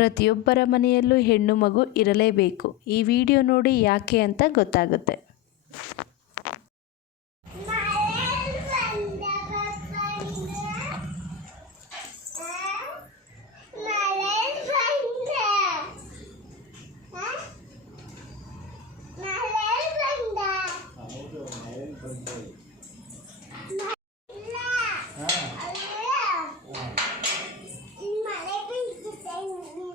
ಪ್ರತಿಯೊಬ್ಬರ ಮನೆಯಲ್ಲೂ ಹೆಣ್ಣು ಮಗು ಇರಲೇಬೇಕು. ಈ ವಿಡಿಯೋ ನೋಡಿ ಯಾಕೆ ಅಂತ ಗೊತ್ತಾಗುತ್ತೆ. ಹೌದು ಮನೇಲಿ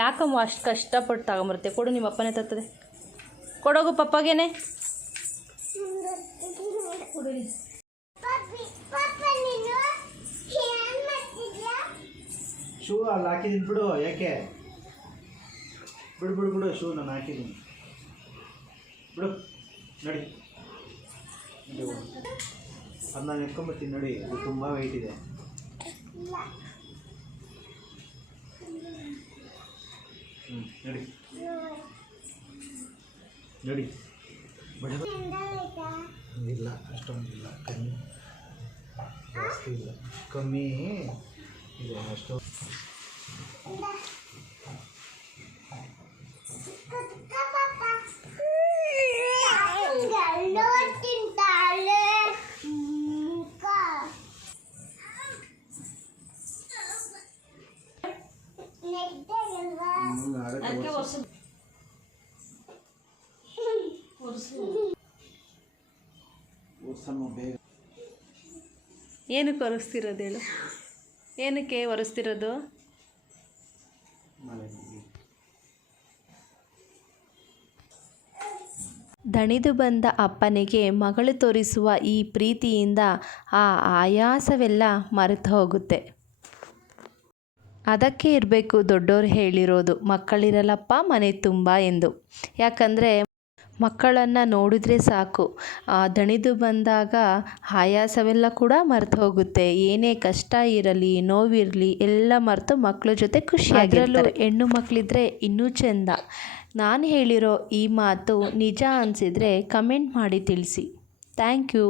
ಯಾಕಮ್ಮ ಅಷ್ಟು ಕಷ್ಟಪಟ್ಟು ತಗೊಂಬರುತ್ತೆ? ಕೊಡು ನಿಮ್ಮ ಅಪ್ಪನೇ ತತ್ತದೆ ಕೊಡೋಗು ಪಪ್ಪಗೇನೆ. ಶೂ ಅಲ್ಲಿ ಹಾಕಿದ್ದೀನಿ ಬಿಡು ಯಾಕೆ ಬಿಡು ಬಿಡು ಬಿಡು ಶೂ ನಾನು ಹಾಕಿದ್ದೀನಿ ಬಿಡು ನಡಿ. ಅದು ನಾನು ಎತ್ಕೊಂಬರ್ತೀನಿ ನೋಡಿ. ಅದು ತುಂಬ ವೆಯ್ಟ್ ಇದೆ. ನಡಿ. ನಡಿ. ಇಲ್ಲ ಅಷ್ಟೊಂದಿಲ್ಲ. ಕಮ್ಮಿ. ಜಾಸ್ತಿ ಇಲ್ಲ. ಕಮ್ಮಿ. ಇದೆ ಅಷ್ಟು ಏನಕ್ಕೆ ಒರೆಸ್ತಿರೋದು ಹೇಳು? ಏನಕ್ಕೆ ಒರೆಸ್ತಿರೋದು? ದಣಿದು ಬಂದ ಅಪ್ಪನಿಗೆ ಮಗಳು ತೋರಿಸುವ ಈ ಪ್ರೀತಿಯಿಂದ ಆ ಆಯಾಸವೆಲ್ಲ ಮರೆತು ಹೋಗುತ್ತೆ ಅದಕ್ಕೆ ಇರಬೇಕು ದೊಡ್ಡೋರು ಹೇಳಿರೋದು, ಮಕ್ಕಳಿರಲ್ಲಪ್ಪ ಮನೆ ತುಂಬ ಎಂದು. ಯಾಕಂದರೆ ಮಕ್ಕಳನ್ನು ನೋಡಿದರೆ ಸಾಕು. ದಣಿದು ಬಂದಾಗ ಆಯಾಸವೆಲ್ಲ ಕೂಡ ಮರೆತು ಹೋಗುತ್ತೆ. ಏನೇ ಕಷ್ಟ ಇರಲಿ, ನೋವಿರಲಿ, ಎಲ್ಲ ಮರೆತು ಮಕ್ಕಳ ಜೊತೆ ಖುಷಿಯಾಗಿರಲು ಹೆಣ್ಣು ಮಕ್ಕಳಿದ್ರೆ ಇನ್ನೂ ಚೆಂದ. ನಾನು ಹೇಳಿರೋ ಈ ಮಾತು ನಿಜ ಅನಿಸಿದರೆ ಕಮೆಂಟ್ ಮಾಡಿ ತಿಳಿಸಿ. Thank you.